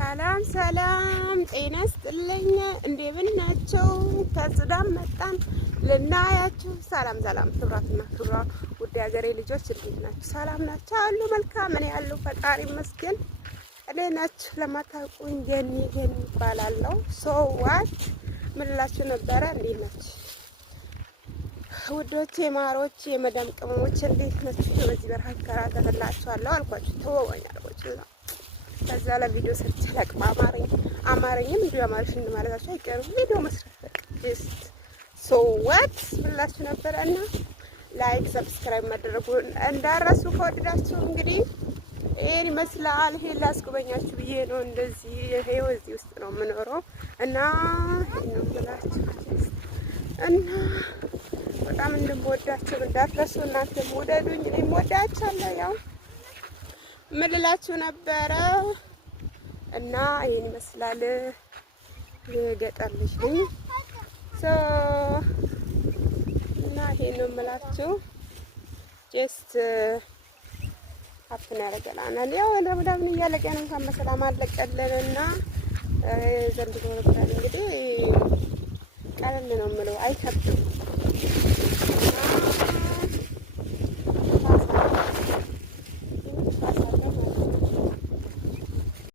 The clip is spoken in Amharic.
ሰላም ሰላም፣ ጤና ይስጥልኝ። እንደምን ናቸው? ከሱዳን መጣን ልናያችሁ። ሰላም ሰላም፣ ክብራትና ክብራ ውድ ሀገሬ ልጆች እንዴት ናችሁ? ሰላም ናቸው አሉ። መልካም እኔ ያለው ፈጣሪ ይመስገን። እኔ ናችሁ ለማታውቁኝ ገኒ ይባላለሁ። ሶዋት ምንላችሁ ነበረ? እንዴት ናችሁ ውዶቼ፣ ማሮች፣ የመዳም ቅመሞች እንዴት ናችሁ? በዚህ በረሃ ከራተላችኋለሁ አልኳችሁ። ተወወኝ አልኳችሁ። ከዛ ለቪዲዮ ሰርች ለቅማ አማርኝም ቪዲዮ አማርሽ እንደማለታችሁ አይቀርም። ቪዲዮ መስራት በቃ ጀስት ሶዋት ብላችሁ ነበረ እና ላይክ ሰብስክራይብ ማድረጉ እንዳረሱ። ከወደዳችሁ እንግዲህ ይሄን ይመስላል። ይሄን ላስጎበኛችሁ ብዬ ነው። እንደዚህ ይሄው እዚህ ውስጥ ነው የምኖረው እና ነው ብላችሁ እና በጣም እንደምወዳችሁ እንዳትረሱ። እናንተም ውደዱኝ፣ እኔም ወዳችኋለሁ። ያው ምን ልላችሁ ነበረ እና ይሄን ይመስላል። የገጠር ልጅ ነኝ እና ይሄን ነው የምላችሁ። ጀስት ሀፕን ያደርገናል። ያው ረመዳን እያለቀ ነው። እንኳን በሰላም አለቀልንና ዘንድሮ ነበር እንግዲህ ቀለል ነው የምለው፣ አይከብድም።